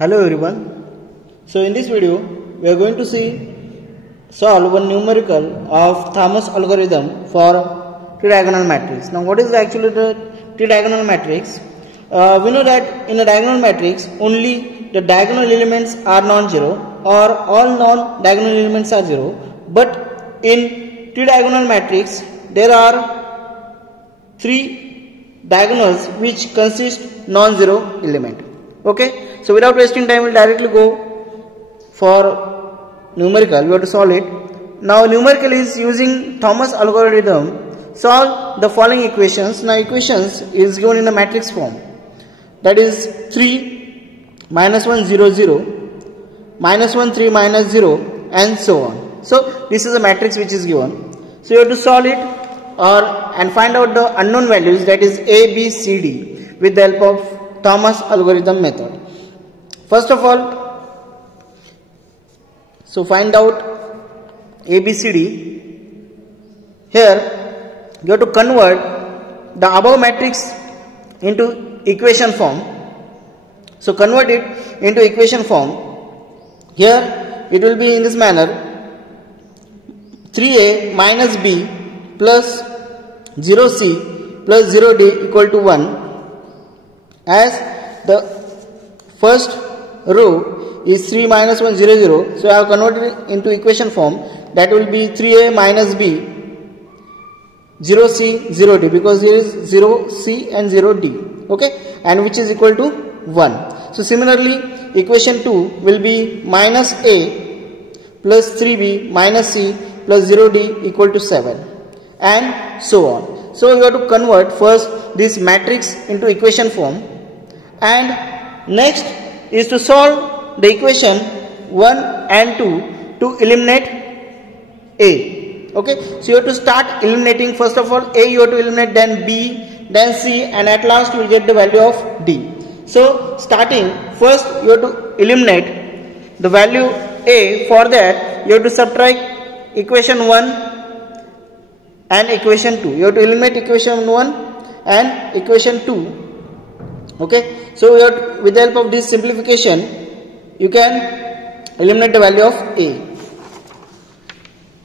Hello everyone. So in this video we are going to solve one numerical of Thomas algorithm for tridiagonal matrix. Now what is actually the tridiagonal matrix? We know that in a diagonal matrix only the diagonal elements are non-zero or all non-diagonal elements are zero, but in tridiagonal matrix there are three diagonals which consist non-zero element. Okay, so without wasting time we'll directly go for numerical. We have to solve it. Now numerical is using Thomas algorithm. Solve the following equations. Now equations is given in a matrix form, that is 3 minus 1 0 0 minus 1 3 minus 0 and so on. So this is a matrix which is given. So you have to solve it and find out the unknown values, that is A, B, C, D, with the help of Thomas algorithm method. First of all, so find out A, B, C, D. Here you have to convert the above matrix into equation form. So convert it into equation form. Here it will be in this manner: 3a minus b plus 0c plus 0d equal to 1, as the first row is 3 minus 1 0 0. So I have converted it into equation form. That will be 3a minus b 0c 0d, because there is 0c and 0d, okay, and which is equal to 1. So similarly equation 2 will be minus a plus 3b minus c plus 0d equal to 7, and so on. So you have to convert first this matrix into equation form, and next is to solve the equation 1 and 2 to eliminate a. Okay, so you have to start eliminating. First of all a you have to eliminate, then b, then c, and at last you will get the value of d. So starting first you have to eliminate the value a. For that you have to subtract equation 1 and equation 2. You have to eliminate equation 1 and equation 2. Okay, so with the help of this simplification you can eliminate the value of a.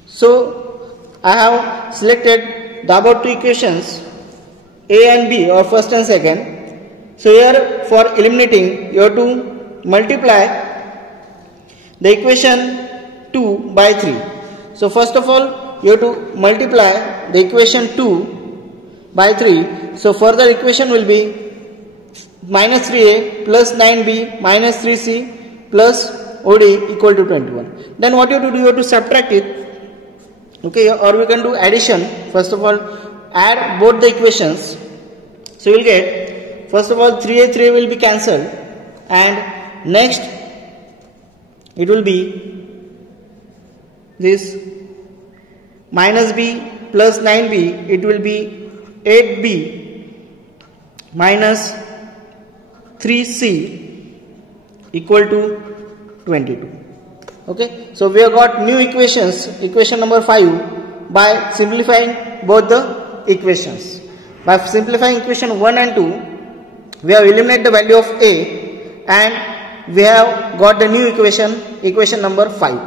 So I have selected the above two equations a and b, or first and second. So here for eliminating you have to multiply the equation 2 by 3. So first of all you have to multiply the equation 2 by 3. So further equation will be minus 3a plus 9b minus 3c plus od equal to 21. Then what you have to do, you have to subtract it. Okay, or we can do addition. First of all add both the equations. So you will get, first of all 3a will be cancelled, and next it will be this minus b plus 9b, it will be 8b minus 3c equal to 22. Okay, so we have got new equations, equation number 5, by simplifying both the equations. By simplifying equation 1 and 2 we have eliminated the value of a, and we have got the new equation number 5.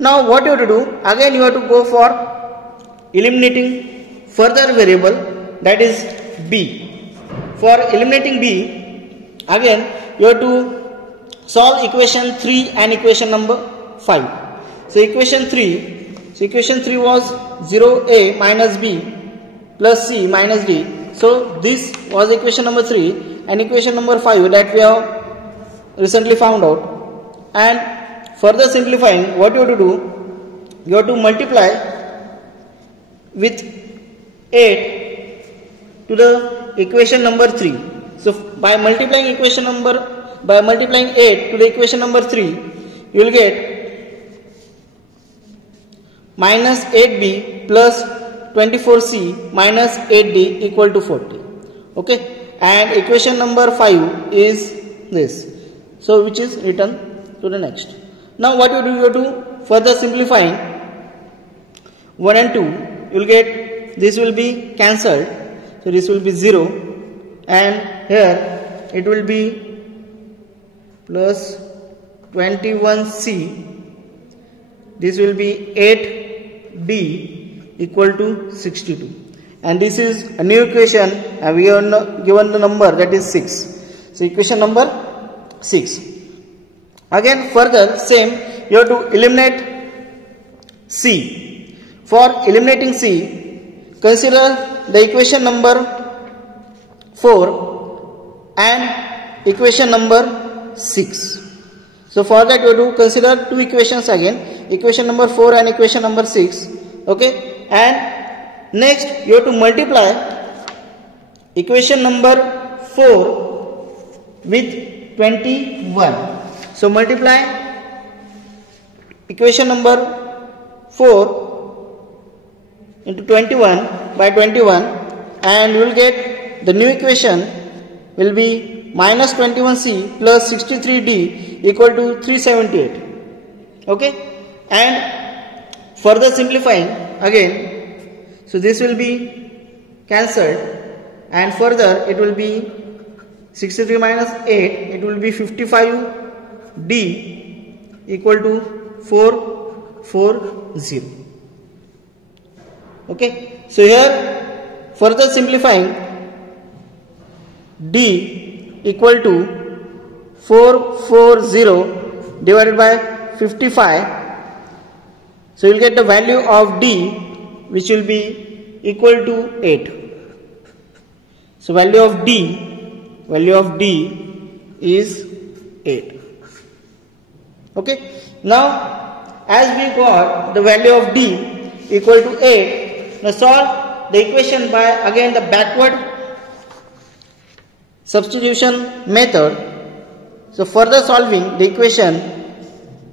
Now what you have to do, again you have to go for eliminating further variable, that is b. For eliminating b, again you have to solve equation 3 and equation number 5. So equation 3 was 0a minus b plus c minus d. So this was equation number 3, and equation number 5 that we have recently found out. And further simplifying, what you have to do, you have to multiply with 8 to the equation number 3. So by multiplying 8 to the equation number 3, you will get minus 8b plus 24c minus 8d equal to 40. Okay, and equation number 5 is this, so which is written to the next. Now what you do, you have to further simplifying 1 and 2, you will get this will be cancelled, so this will be 0, and here it will be plus 21c, this will be 8d equal to 62, and this is a new equation, and we are given the number that is 6. So equation number 6. Again further same, you have to eliminate c. For eliminating c, consider the equation number 4 and equation number 6. So for that you have to consider two equations again, equation number 4 and equation number 6. Okay, and next you have to multiply equation number 4 with 21. So multiply equation number 4 into 21 by 21, and you will get the new equation will be minus 21c plus 63d equal to 378. Okay, and further simplifying again, so this will be cancelled, and further it will be 63 minus 8, it will be 55d equal to 440. Okay, so here further simplifying, d equal to 440 divided by 55, so you will get the value of d which will be equal to 8. So value of d is 8. Okay, now as we got the value of d equal to 8, now solve the equation by again the backward substitution method. So further solving the equation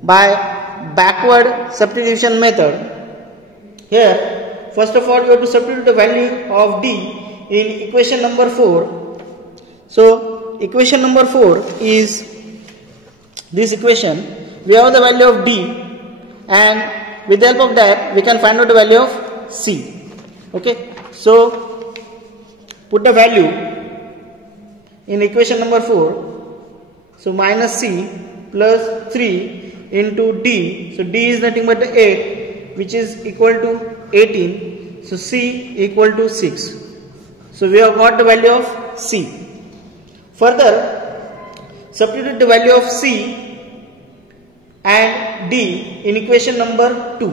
by backward substitution method, here first of all you have to substitute the value of d in equation number 4. So equation number 4 is this equation. We have the value of d, and with the help of that we can find out the value of c. Okay, so put the value in equation number 4. So minus c plus 3 into d, so d is nothing but 8 which is equal to 18, so c equal to 6. So we have got the value of c. Further substitute the value of c and d in equation number 2.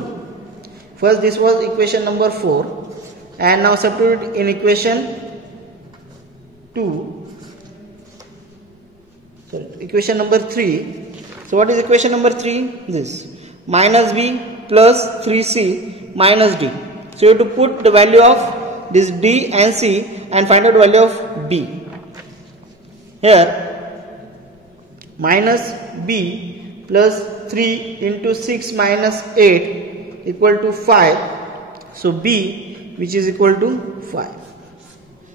First this was equation number 4, and now substitute in equation 2, sorry, equation number 3. So what is equation number 3? This minus b plus 3c minus d. So you have to put the value of this d and c and find out the value of b. Here minus b plus 3 into 6 minus 8 equal to 5. So b which is equal to 5.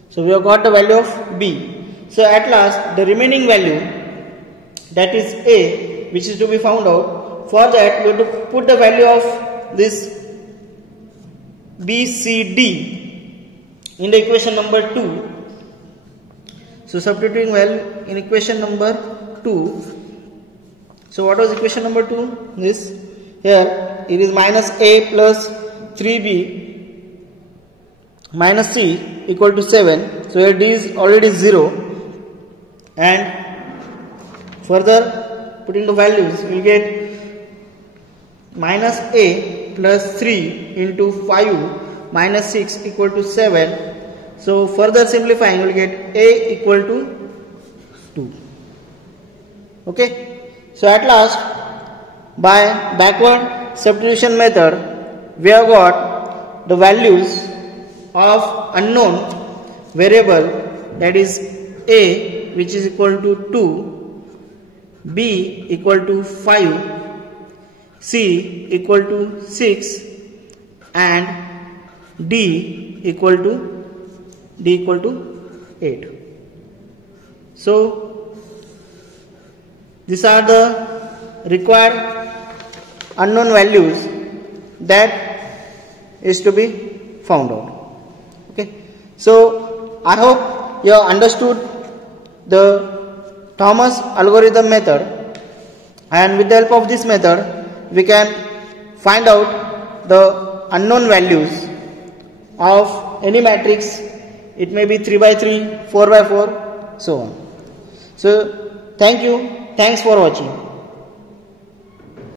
So we have got the value of b. So at last the remaining value, that is a, which is to be found out. For that we have to put the value of this b, c, d in the equation number 2. So substituting value in equation number 2. So what was equation number 2? This, here it is minus a plus 3b minus c equal to 7. So here d is already 0, and further putting the values we will get minus a plus 3 into 5 minus 6 equal to 7. So further simplifying we will get a equal to 2. Okay. So at last by backward substitution method we have got the values of unknown variable, that is a which is equal to 2, b equal to 5, c equal to 6, and d equal to 8. So these are the required unknown values that is to be found out. Okay. So I hope you have understood the Thomas algorithm method and with the help of this method we can find out the unknown values of any matrix. It may be 3 by 3, 4 by 4, so on. So thank you, thanks for watching.